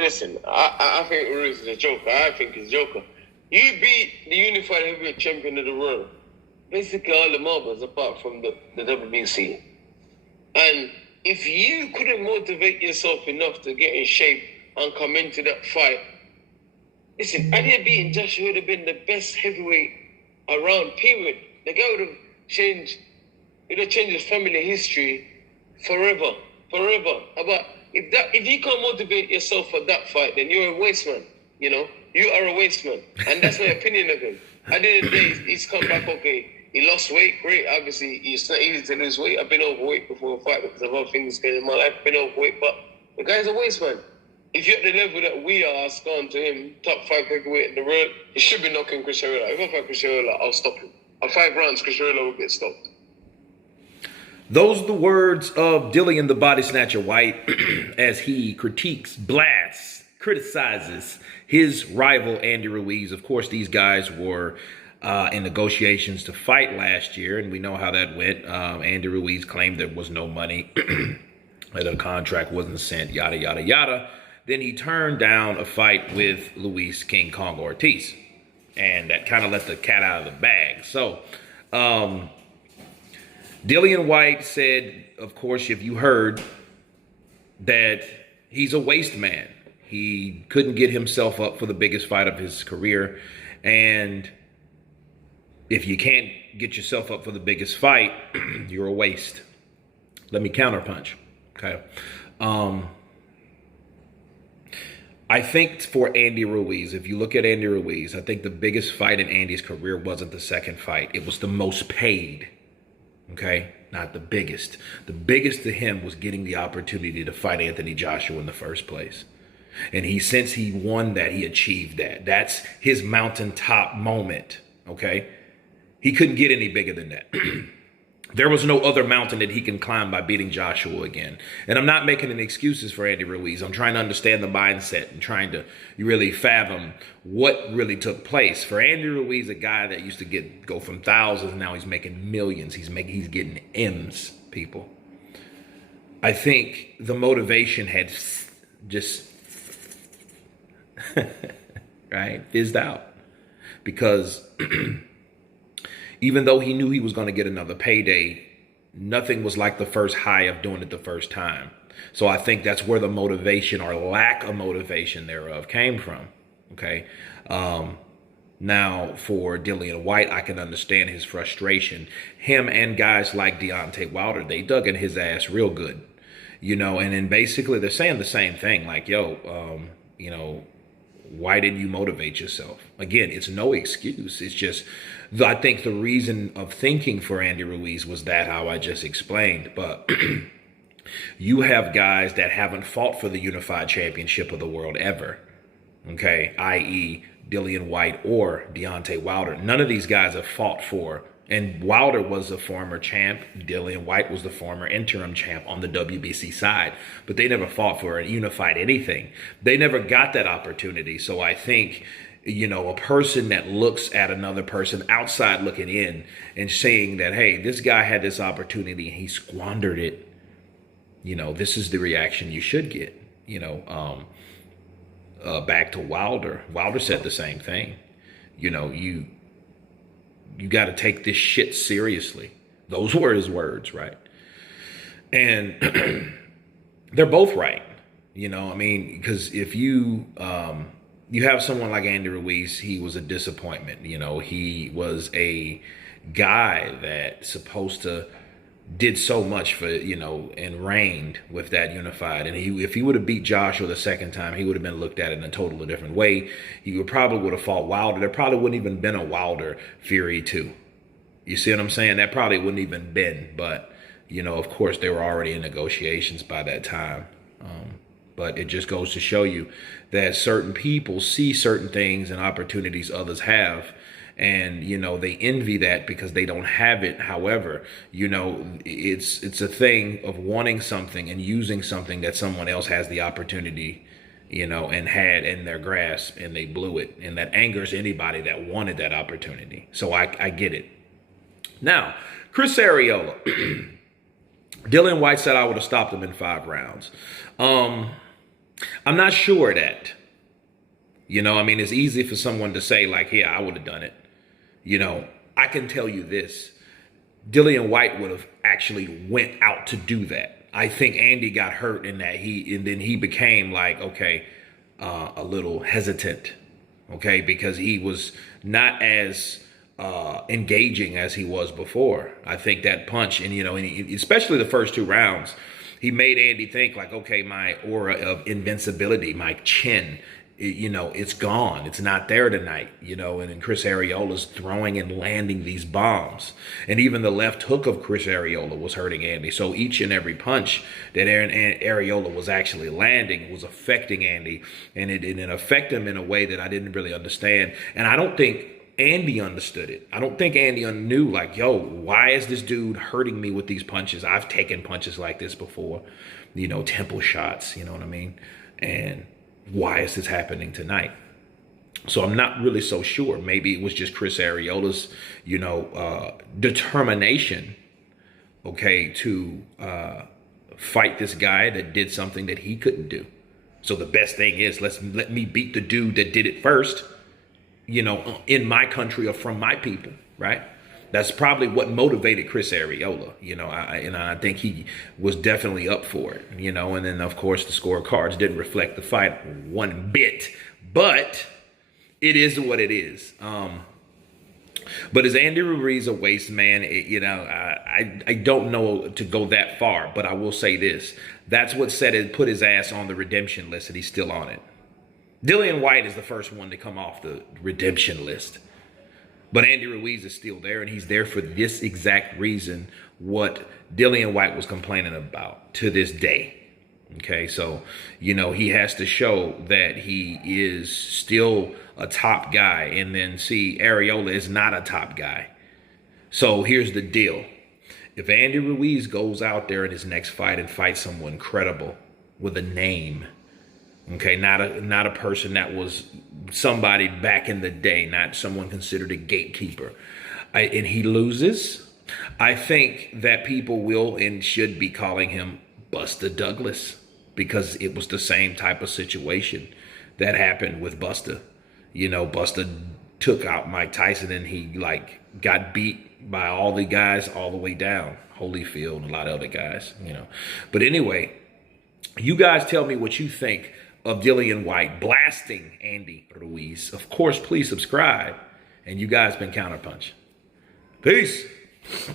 Listen, I think Ruiz is a joker. I think he's a joker. You beat the unified heavyweight champion of the world. Basically all the marbles apart from the WBC. And if you couldn't motivate yourself enough to get in shape and come into that fight, listen, Andy beating Joshua would have been the best heavyweight around, period. The guy would have changed his family history forever. But if you can't motivate yourself for that fight, then you're a wasteman. You know, you are a wasteman, and that's my opinion of him. At the end of the day, he's come back okay. He lost weight, great. Obviously, it's not easy to lose weight. I've been overweight before a fight because of other things going in my life. I've been overweight, but the guy's a wasteman. If you're at the level that we are, gone to him, top 5 heavyweight in the world, he should be knocking Chris Arreola. If I fight Chris Arreola, I'll stop him. At 5 rounds, Chris Arreola will get stopped. Those are the words of Dillian the Body Snatcher Whyte as he critiques, blasts, criticizes his rival Andy Ruiz. Of course, these guys were in negotiations to fight last year, and we know how that went. Andy Ruiz claimed there was no money, that a contract wasn't sent, yada, yada, yada. Then he turned down a fight with Luis King Kong Ortiz, and that kind of let the cat out of the bag. So, Dillian Whyte said, of course, if you heard, that he's a waste man. He couldn't get himself up for the biggest fight of his career. And if you can't get yourself up for the biggest fight, you're a waste. Let me counterpunch. Okay. I think for Andy Ruiz, if you look at Andy Ruiz, I think the biggest fight in Andy's career wasn't the second fight. It was the most paid. Okay, not the biggest. The biggest to him was getting the opportunity to fight Anthony Joshua in the first place. And since he won that, he achieved that. That's his mountaintop moment, okay? He couldn't get any bigger than that. There was no other mountain that he can climb by beating Joshua again. And I'm not making any excuses for Andy Ruiz. I'm trying to understand the mindset and trying to really fathom what really took place. For Andy Ruiz, a guy that used to go from thousands, now he's making millions. He's getting M's, people. I think the motivation had just, right, fizzed out. Because even though he knew he was going to get another payday, nothing was like the first high of doing it the first time. So I think that's where the motivation or lack of motivation thereof came from. Okay. Now for Dillian Whyte, I can understand his frustration. Him and guys like Deontay Wilder, they dug in his ass real good, you know, and then basically they're saying the same thing. Like, yo, you know, why didn't you motivate yourself? Again, it's no excuse. It's just, I think the reason of thinking for Andy Ruiz was that how I just explained. But you have guys that haven't fought for the unified championship of the world ever, okay, i.e. Dillian Whyte or Deontay Wilder. None of these guys have fought for, and Wilder was a former champ. Dillian Whyte was the former interim champ on the WBC side, but they never fought for a unified anything. They never got that opportunity. So I think, you know, a person that looks at another person outside looking in and saying that, hey, this guy had this opportunity and he squandered it, you know, this is the reaction you should get. You know, back to Wilder. Wilder said the same thing. You know, you got to take this shit seriously. Those were his words, right? And they're both right. You know, I mean, because if you have someone like Andy Ruiz, he was a disappointment. You know, he was a guy that supposed to did so much for, you know, and reigned with that unified. And if he would have beat Joshua the second time, he would have been looked at in a totally different way. He would have fought Wilder. There probably wouldn't even been a Wilder Fury 2. You see what I'm saying? That probably wouldn't even been. But, you know, of course, they were already in negotiations by that time. But it just goes to show you that certain people see certain things and opportunities others have. And, you know, they envy that because they don't have it. However, you know, it's a thing of wanting something and using something that someone else has the opportunity, you know, and had in their grasp, and they blew it. And that angers anybody that wanted that opportunity. So I get it. Now, Chris Arreola. Dillian Whyte said I would have stopped him in 5 rounds. I'm not sure of that. You know, I mean, it's easy for someone to say, like, yeah, I would have done it. You know, I can tell you this. Dillian Whyte would have actually went out to do that. I think Andy got hurt in that and then he became like, okay, a little hesitant, okay, because he was not as engaging as he was before. I think that punch, and you know, especially the first 2 rounds, he made Andy think like, okay, my aura of invincibility, my chin, you know, it's gone. It's not there tonight, you know. And then Chris Ariola's throwing and landing these bombs. And even the left hook of Chris Ariola was hurting Andy. So each and every punch that Ariola was actually landing was affecting Andy. And it affected him in a way that I didn't really understand. And I don't think Andy understood it. I don't think Andy knew, like, yo, why is this dude hurting me with these punches? I've taken punches like this before, you know, temple shots, you know what I mean? And why is this happening tonight? So I'm not really so sure. Maybe it was just Chris Ariola's, you know, determination, okay, to fight this guy that did something that he couldn't do. So the best thing is, let me beat the dude that did it first, you know, in my country or from my people, right? That's probably what motivated Chris Ariola, you know, I think he was definitely up for it, you know, and then, of course, the scorecards didn't reflect the fight one bit, but it is what it is. But is Andy Ruiz a Wasteman? You know, I don't know to go that far, but I will say this. That's what put his ass on the redemption list, and he's still on it. Dillian Whyte is the first one to come off the redemption list. But Andy Ruiz is still there, and he's there for this exact reason, what Dillian Whyte was complaining about to this day. Okay, so, you know, he has to show that he is still a top guy, and then see, Ariola is not a top guy. So here's the deal. If Andy Ruiz goes out there in his next fight and fights someone credible with a name, okay, not a person that was somebody back in the day, not someone considered a gatekeeper, and he loses, I think that people will and should be calling him Buster Douglas, because it was the same type of situation that happened with Buster. You know, Buster took out Mike Tyson, and he like got beat by all the guys all the way down, Holyfield and a lot of other guys, you know. But anyway, you guys tell me what you think of Dillian Whyte blasting Andy Ruiz. Of course, please subscribe. And you guys been Counterpunch. Peace.